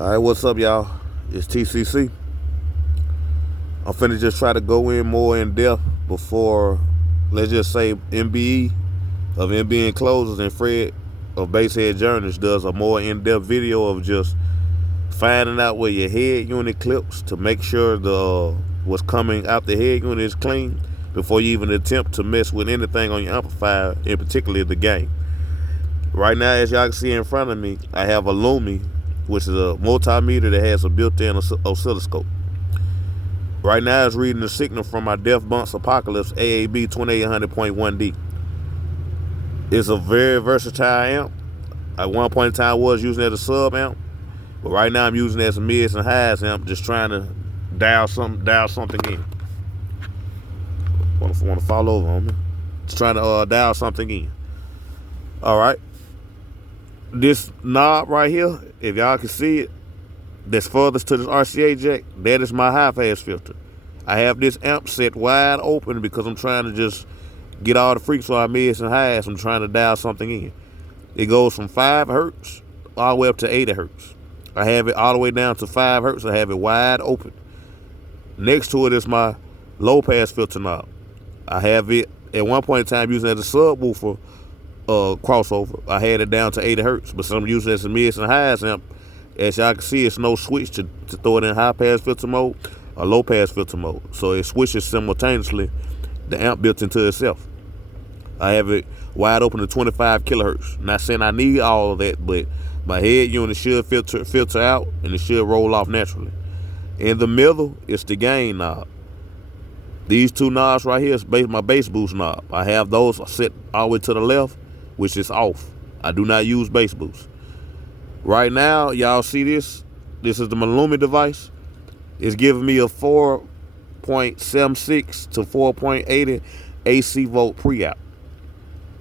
All right, what's up, y'all? It's TCC. I'm finna just try to go in more in depth before, let's just say, MBE of M.B.Encloures and Fred of BassheadJourneys does a more in-depth video of just finding out where your head unit clips to make sure the what's coming out the head unit is clean before you even attempt to mess with anything on your amplifier, in particular the gain. Right now, as y'all can see in front of me, I have a Liumy, which is a multimeter that has a built-in oscilloscope. Right now, it's reading the signal from my Def Bunks Apocalypse AAB 2800.1D. It's a very versatile amp. At one point in time, I was using it as a sub amp, but right now I'm using it as a mids and highs amp, just trying to dial something in. Want to fall over on me? Just trying to dial something in. All right. This knob right here, if y'all can see it, that's furthest to this RCA jack, that is my high pass filter. I have this amp set wide open because I'm trying to just get all the freaks on mids and highs. I'm trying to dial something in. It goes from 5 hertz all the way up to 80 hertz. I have it all the way down to 5 hertz. I have it wide open. Next to it is my low pass filter knob. I have it at one point in time using it as a subwoofer crossover. I had it down to 80 hertz, but some using it as a mids and highs amp. As y'all can see, it's no switch to throw it in high pass filter mode or low pass filter mode. So it switches simultaneously, the amp built into itself. I have it wide open to 25 kilohertz. Not saying I need all of that, but my head unit should filter out and it should roll off naturally. In the middle, it's the gain knob. These two knobs right here is my bass boost knob. I have those set all the way to the left, which is off. I do not use bass boost. Right now, y'all see this? This is the Liumy device. It's giving me a 4.76 to 4.80 AC volt preamp.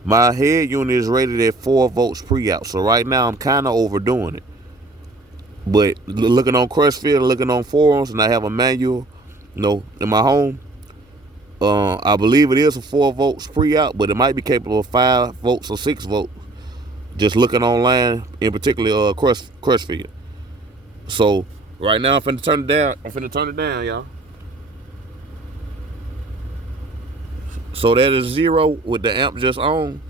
My head unit is rated at 4 volts preamp. So right now, I'm kind of overdoing it. But looking on Crushfield, looking on forums, and I have a manual, in my home. I believe it is a 4 volts preamp, but it might be capable of 5 volts or 6 volts. Just looking online, in particular, Crushfield. So right now, I'm finna turn it down. Y'all. So that is 0 with the amp just on.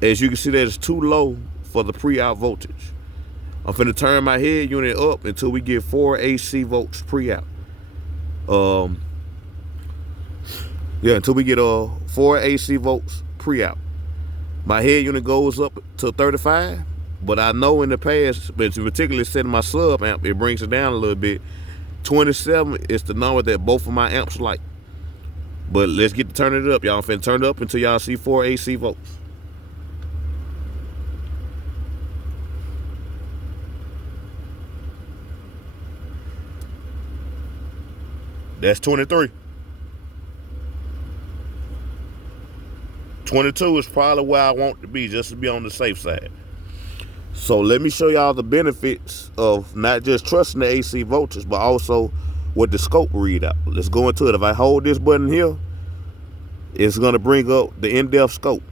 As you can see, that is too low for the pre-out voltage. I'm finna turn my head unit up until we get 4 AC volts pre-out. Until we get 4 AC volts pre-out. My head unit goes up to 35, but I know in the past, but particularly setting my sub amp, it brings it down a little bit. 27 is the number that both of my amps like. But let's get to turn it up, y'all. I'm finna turn it up until y'all see 4 AC volts. That's 23. 22 is probably where I want to be, just to be on the safe side. So let me show y'all the benefits of not just trusting the AC voltage, but also what the scope read out. Let's go into it. If I hold this button here, it's going to bring up the in-depth scope.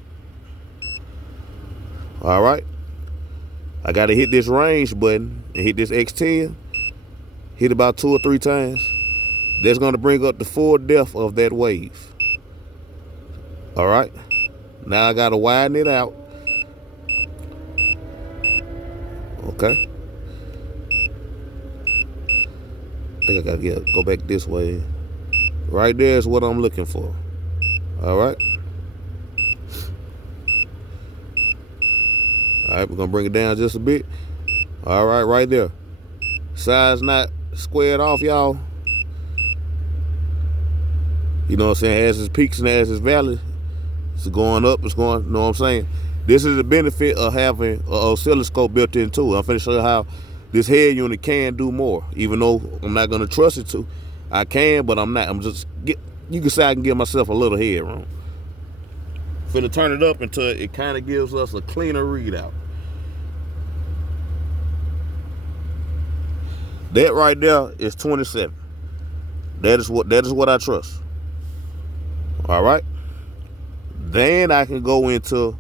All right. I got to hit this range button and hit this X10. Hit about 2 or 3 times. That's going to bring up the full depth of that wave. All right. Now I gotta widen it out. Okay. I think I gotta go back this way. Right there is what I'm looking for. All right. All right, we're gonna bring it down just a bit. All right, right there. Side's not squared off, y'all. You know what I'm saying? As its peaks and as its valleys. It's going up, it's going, you know what I'm saying? This is the benefit of having an oscilloscope built into it. I'm finna show you how this head unit can do more. Even though I'm not gonna trust it to, I can, but I'm not. You can say I can give myself a little headroom. Finna turn it up until it kind of gives us a cleaner readout. That right there is 27. That is what I trust. All right. Then I can go into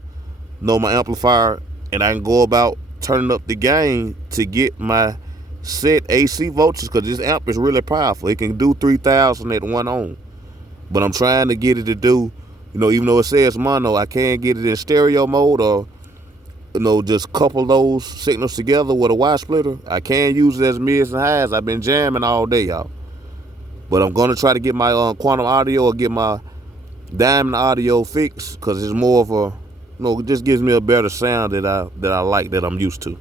my amplifier and I can go about turning up the gain to get my set AC voltage because this amp is really powerful. It can do 3,000 at 1 ohm. But I'm trying to get it to do, even though it says mono, I can't get it in stereo mode or, just couple those signals together with a Y splitter. I can use it as mids and highs. I've been jamming all day, y'all. But I'm going to try to get my quantum audio or get my diamond audio fixed because it's more of a, it just gives me a better sound that I like, that I'm used to.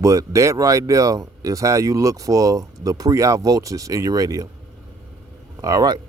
But that right there is how you look for the pre-out voltage in your radio. All right.